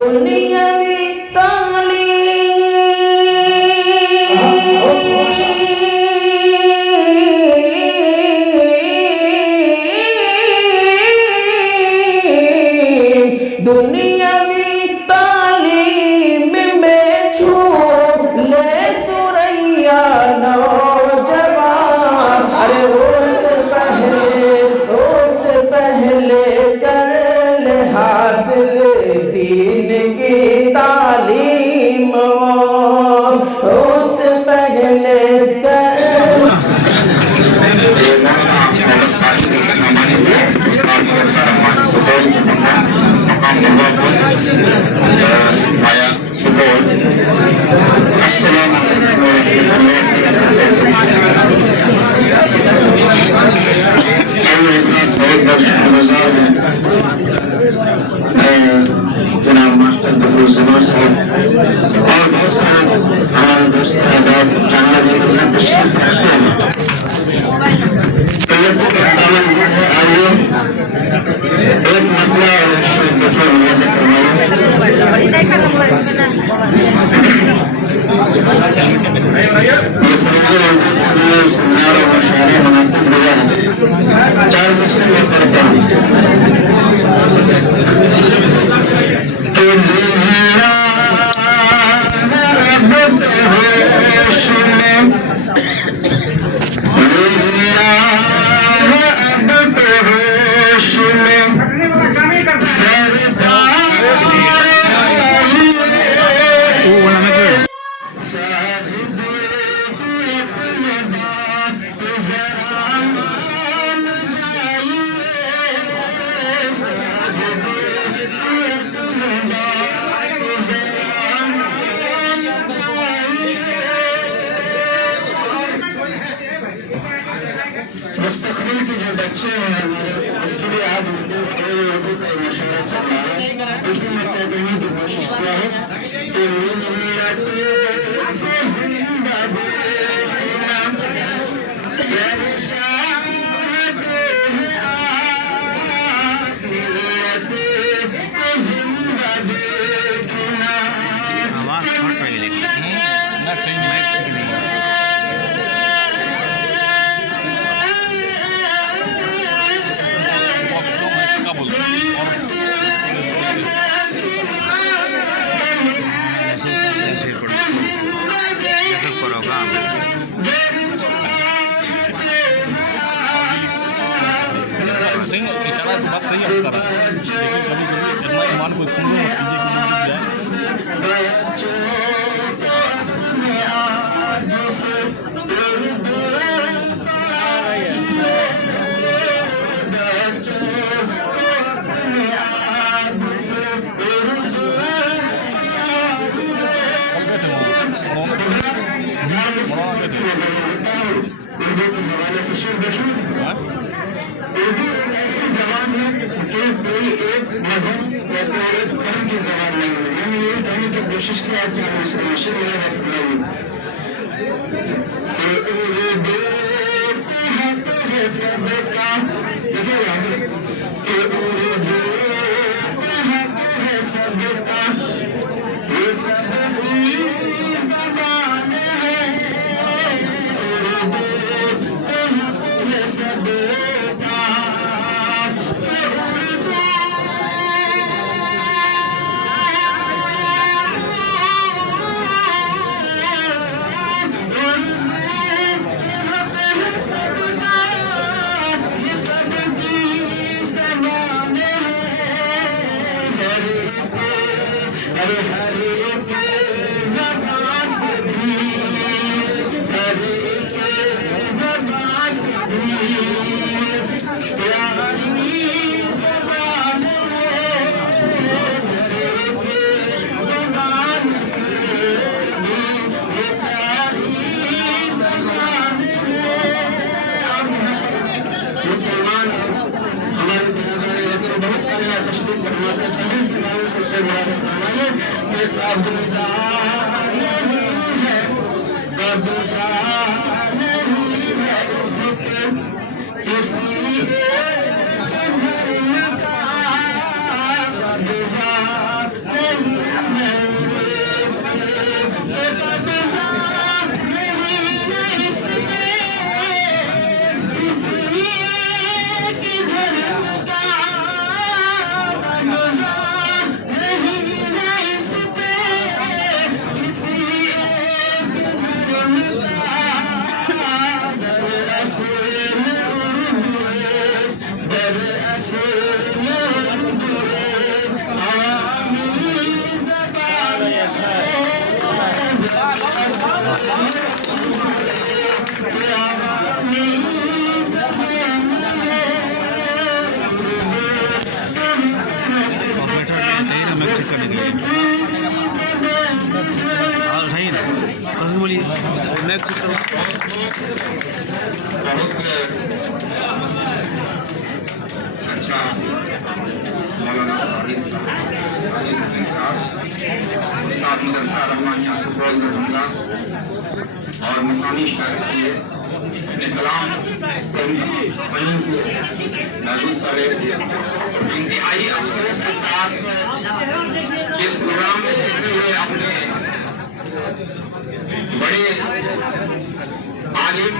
दुनियावी तालीम में छू ले सुरैया नौजवान। अरे उससे पहले कर ले हासिल दीन की तालीम, उससे पहले कर जनाब मास्टर बफरूज जमा साहब और बहुत सारे हमारे दोस्त आदाब जानना जी तशरीफ रखते हैं। आइए एक मतला चार मुस्लिम पढ़ता हूँ। मुस्तकबिल के जो बच्चे हैं हमारे, उसके लिए आज उर्दू का मशवरा चल रहा है। उसमें मैं अकेडमी की कोशिश किया है कि इशारा तो बात सही है आपका, लेकिन कभी कभी इतना ईमान को इतना मत कीजिए कि उर्दू एक ऐसी जबान है कि कोई एक मजहब या कोई एक कौम की जबान नहीं है। मैंने यही कहने की कोशिश की आज जब उससे मशहूर किसी हाँ सही ना बस बोलिए मैं चेक करूँ बहुत अच्छा मौलाना फारिद साहब उस्ताद मदरसा रहमानिया सुपौल दरभंगा और मुकामी शायर थे अपने कलाम महसूस कर रहे थे। इंतहाई अफसोस के साथ इस प्रोग्राम में देखते हुए अपने बड़े आलिम